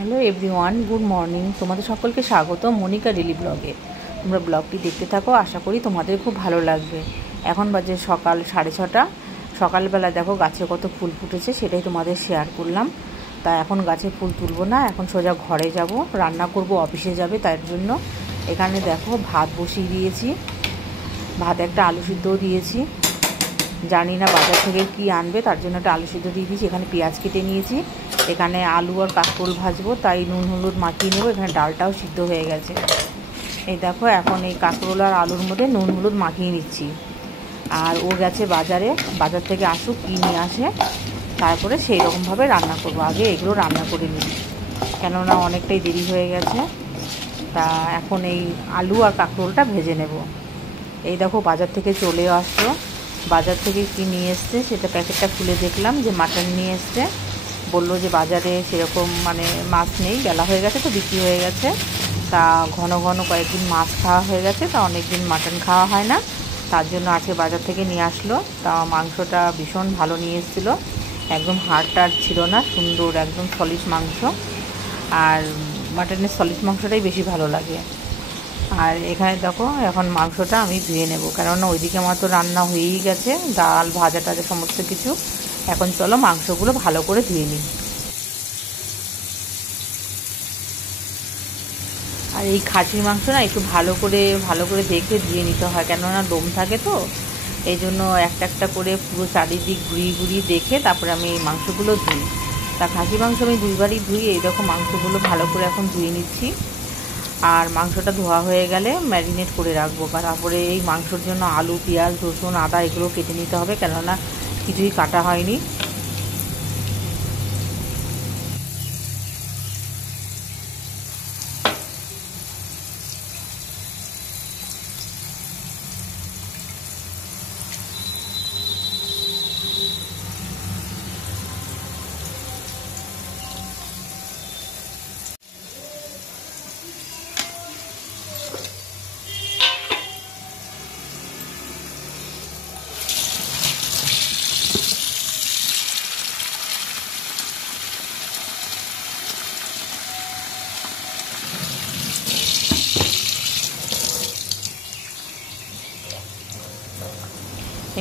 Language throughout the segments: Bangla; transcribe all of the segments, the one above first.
Hello everyone, good morning. তোমাদের সকলকে স্বাগত মনিকা ডেলি ব্লগে। তোমরা ব্লগটি দেখতে থাকো, আশা করি তোমাদের খুব ভালো লাগবে। এখন বাজে সকাল 6:30। সকালবেলা দেখো গাছে কত ফুল ফুটেছে, সেটাই তোমাদের শেয়ার করলাম। তা এখন গাছে ফুল তুলবো না, এখন সোজা ঘরে যাব, রান্না করব, অফিসে যাবে তার জন্য। এখানে দেখো ভাত বসিয়ে দিয়েছি, ভাতে একটা আলু সিদ্ধও দিয়েছি। জানি না বাজার থেকে কি আনবে, তার জন্য একটা আলু সিদ্ধ দিয়ে দিয়েছি। এখানে পেঁয়াজ কেটে নিয়েছি, এখানে আলু আর কাঁকরোল ভাজবো, তাই নুন হলুদ মাখিয়ে নেবো। এখানে ডালটাও সিদ্ধ হয়ে গেছে। এই দেখো এখন এই কাঁকরোল আর আলুর মধ্যে নুন হলুদ মাখিয়ে নিচ্ছি। আর ও গেছে বাজারে, বাজার থেকে আসুক কী নিয়ে আসে, তারপরে সেই রকমভাবে রান্না করবো। আগে এগুলো রান্না করে নিই, কেননা অনেকটাই দেরি হয়ে গেছে। তা এখন এই আলু আর কাঁকরোলটা ভেজে নেব। এই দেখো বাজার থেকে চলে আসলো, বাজার থেকে কি নিয়ে এসছে সেটা প্যাকেটটা খুলে দেখলাম যে মাটন নিয়ে এসছে। বললো যে বাজারে সেরকম মাছ নেই, বেলা হয়ে গেছে তো বিক্রি হয়ে গেছে। তা ঘন ঘন কয়েকদিন মাছ খাওয়া হয়ে গেছে, তা অনেক দিন মাটন খাওয়া হয় না, তার জন্য আজকে বাজার থেকে নিয়ে আসলো। তা মাংসটা ভীষণ ভালো নিয়ে এসেছিলো, একদম হাড়টার ছিল না, সুন্দর একদম সলিড মাংস। আর মাটনের সলিড মাংসটাই বেশি ভালো লাগে। আর এখানে দেখো এখন মাংসটা আমি ধুয়ে নেব, কেননা ওইদিকে আমার তো রান্না হয়েই গেছে, ডাল ভাজা টাজা সমস্ত কিছু। এখন চলো মাংসগুলো ভালো করে ধুয়ে নিই। আর এই খাসির মাংস না একটু ভালো করে দেখে ধুয়ে নিতে হয়, কেননা লোম থাকে তো, এই জন্য একটা একটা করে পুরো চারিদিক ঘুরিয়ে দেখে তারপরে আমি এই মাংসগুলো ধুই। তা খাসি মাংস আমি দুইবারই ধুই। এই দেখো মাংসগুলো ভালো করে এখন ধুয়ে নিচ্ছি। আর মাংসটা ধোয়া হয়ে গেলে ম্যারিনেট করে রাখবো। তারপরে এই মাংসর জন্য আলু পেঁয়াজ রসুন আদা এগুলো কেটে নিতে হবে, কেননা কিছুই কাটা হয়নি।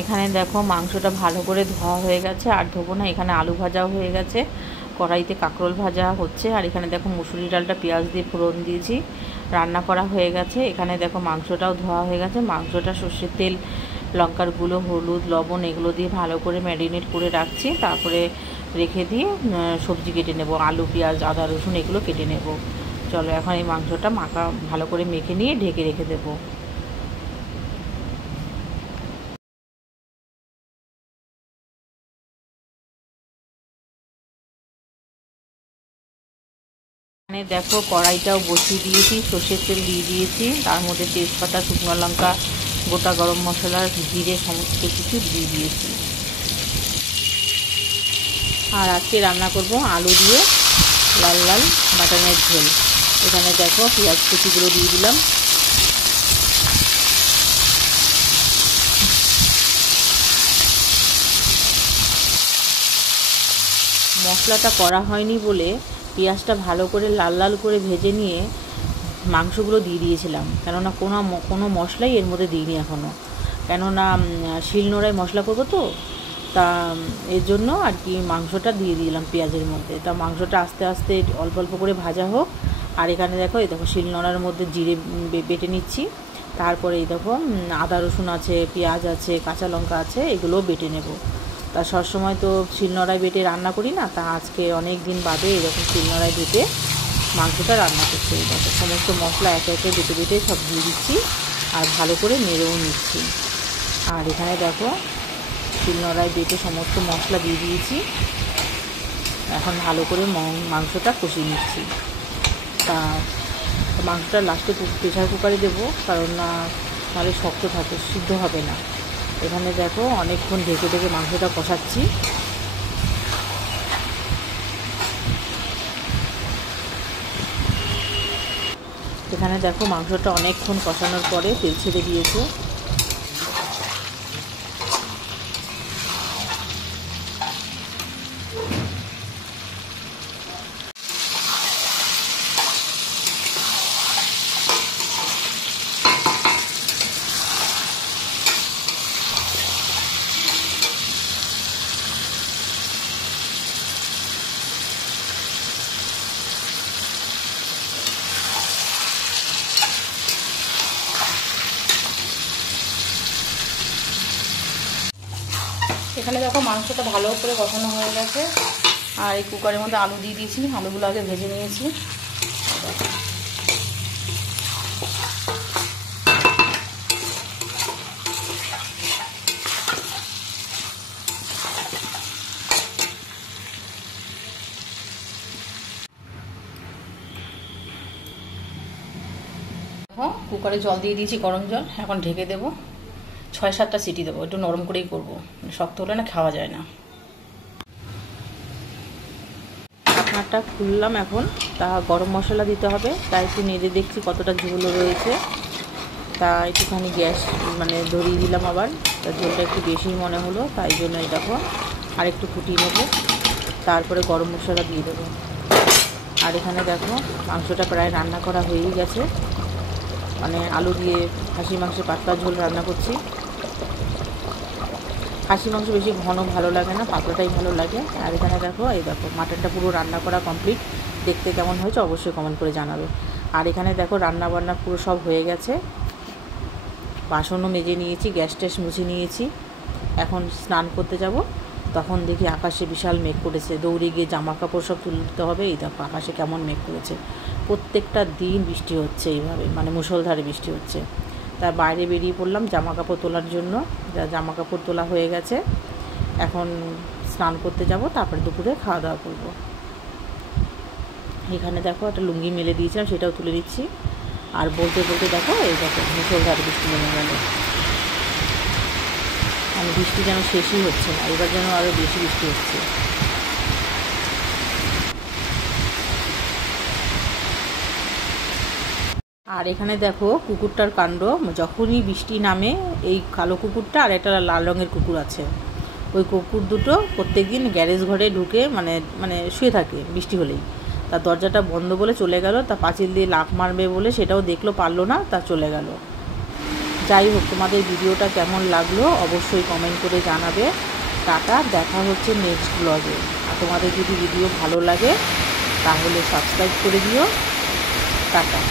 এখানে দেখো মাংসটা ভালো করে ধোয়া হয়ে গেছে, আর ধোবো না। এখানে আলু ভাজাও হয়ে গেছে, কড়াইতে কাঁকরোল ভাজা হচ্ছে। আর এখানে দেখো মুসুরি ডালটা পেঁয়াজ দিয়ে ফোড়ন দিয়েছি, রান্না করা হয়ে গেছে। এখানে দেখো মাংসটাও ধোয়া হয়ে গেছে। মাংসটা সর্ষের তেল লঙ্কার গুঁড়ো হলুদ লবণ এগুলো দিয়ে ভালো করে ম্যারিনেট করে রাখছি, তারপরে রেখে দিয়ে সবজি কেটে নেব, আলু পেঁয়াজ আদা রসুন এগুলো কেটে নেব। চলো এখন এই মাংসটা ভালো করে মেখে নিয়ে ঢেকে রেখে দেবো। এখানে দেখো কড়াইটাও বসিয়ে দিয়েছি, সর্ষের তেল দিয়ে দিয়েছি, তার মধ্যে তেজপাতা শুকনো লঙ্কা গোটা গরম মশলা জিরে সমস্ত কিছু দিয়ে দিয়েছি। আর আজকে রান্না করব আলু দিয়ে লাল লাল মাটনের ঝোল। এখানে দেখো পেঁয়াজ কুচিগুলো দিয়ে দিলাম। মশলাটা করা হয়নি বলে পেঁয়াজটা ভালো করে লাল লাল করে ভেজে নিয়ে মাংসগুলো দিয়ে দিয়েছিলাম, কেননা কোনো মশলাই এর মধ্যে দিইনি এখনও, কেননা শিলনোড়ায় মশলা করবো তো, তা এর জন্য আর কি মাংসটা দিয়ে দিলাম পেঁয়াজের মধ্যে। তা মাংসটা আস্তে আস্তে অল্প অল্প করে ভাজা হোক। আর এখানে দেখো এই দেখো শিলনোড়ার মধ্যে জিরে বেটে নিচ্ছি, তারপরে এই দেখো আদা রসুন আছে পেঁয়াজ আছে কাঁচা লঙ্কা আছে এগুলোও বেটে নেব। তা সবসময় তো শিলনোড়ায় বেটে রান্না করি না, তা আজকে অনেক দিন বাদে এরকম শিলনোড়ায় বেটে মাংসটা রান্না করছি। দেখো সমস্ত মশলা একে একে বেটে বেটে সব দিয়ে দিচ্ছি, আর ভালো করে নেড়েও নিচ্ছি। আর এখানে দেখো শিলনোড়ায় বেটে সমস্ত মশলা দিয়ে দিয়েছি, এখন ভালো করে মাংসটা কষিয়ে নিচ্ছি। তা মাংসটা লাস্টে প্রেসার কুকারে দেবো, কারণ নাহলে শক্ত থাকে, সিদ্ধ হবে না। এখানে দেখো অনেকক্ষণ ঢেকে ঢেকে মাংসটা কষাচ্ছি। এখানে দেখো মাংসটা অনেকক্ষণ কষানোর পরে তেল ছেড়ে দিয়েছে। এখানে দেখো মাংসটা ভালো করে কষানো হয়ে গেছে। আর এই কুকারের মধ্যে আলু দিয়ে দিয়েছি, আলুগুলো আগে ভেজে নিয়েছি। কুকারে জল দিয়ে দিয়েছি, গরম জল। এখন ঢেকে দেবো, 6-7টা সিটি দেবো। একটু নরম করেই করবো, শক্ত হলে না খাওয়া যায় না। ঢাকনাটা খুললাম এখন। তা গরম মশলা দিতে হবে, তাই একটু নেড়ে দেখছি কতটা ঝোল রয়েছে। তা একটুখানি গ্যাস ধরিয়ে দিলাম আবার। তা ঝোলটা একটু বেশি মনে হলো, তাই জন্য এই দেখো আর একটু ফুটিয়ে নেবো, তারপরে গরম মশলা দিয়ে দেবো। আর এখানে দেখো মাংসটা প্রায় রান্না করা হয়েই গেছে। আলু দিয়ে খাসির মাংসের পাতলা ঝোল রান্না করছি। খাসির মাংস বেশি ঘন ভালো লাগে না, পাতলাটাই ভালো লাগে। আর এখানে দেখো মাটনটা পুরো রান্না করা কমপ্লিট। দেখতে কেমন হয়েছে অবশ্যই কমেন্ট করে জানাবে। আর এখানে দেখো রান্না বান্না পুরো সব হয়ে গেছে। বাসনও মেজে নিয়েছি, গ্যাস ট্যাস মুছে নিয়েছি। এখন স্নান করতে যাব। তখন দেখি আকাশে বিশাল মেঘ করেছে, দৌড়ে গিয়ে জামা কাপড় সব তুলতে হবে। এই দেখো আকাশে কেমন মেঘ করেছে। প্রত্যেকটা দিন বৃষ্টি হচ্ছে এইভাবে, মুষলধারে বৃষ্টি হচ্ছে। তার বাইরে বেরিয়ে পড়লাম জামা কাপড় তোলার জন্য। জামা কাপড় তোলা হয়ে গেছে, এখন স্নান করতে যাব, তারপরে দুপুরে খাওয়া দাওয়া করব। এখানে দেখো একটা লুঙ্গি মেলে দিয়েছিলাম, সেটাও তুলে দিচ্ছি। আর বলতে বলতে দেখো এই দেখো মুষলধারে বৃষ্টি নেমে গেল। বৃষ্টি যেন শেষই হচ্ছে না, এবার যেন আরও বেশি বৃষ্টি হচ্ছে। আর এখানে দেখো কুকুরটার কাণ্ড। যখনই বৃষ্টি নামে, এই কালো কুকুরটা আর একটা লাল রঙের কুকুর আছে, ওই কুকুর দুটো প্রত্যেকদিন গ্যারেজ ঘরে ঢুকে শুয়ে থাকে বৃষ্টি হলেই। তার দরজাটা বন্ধ বলে চলে গেল। তা পাঁচিল দিয়ে লাফ মারবে বলে সেটাও দেখলো, পারলো না, তা চলে গেল। যাই হোক, তোমাদের ভিডিওটা কেমন লাগলো অবশ্যই কমেন্ট করে জানাবে। টাটা, দেখা হচ্ছে নেক্সট ব্লগে। আর তোমাদের যদি ভিডিও ভালো লাগে তাহলে সাবস্ক্রাইব করে দিও। টাটা।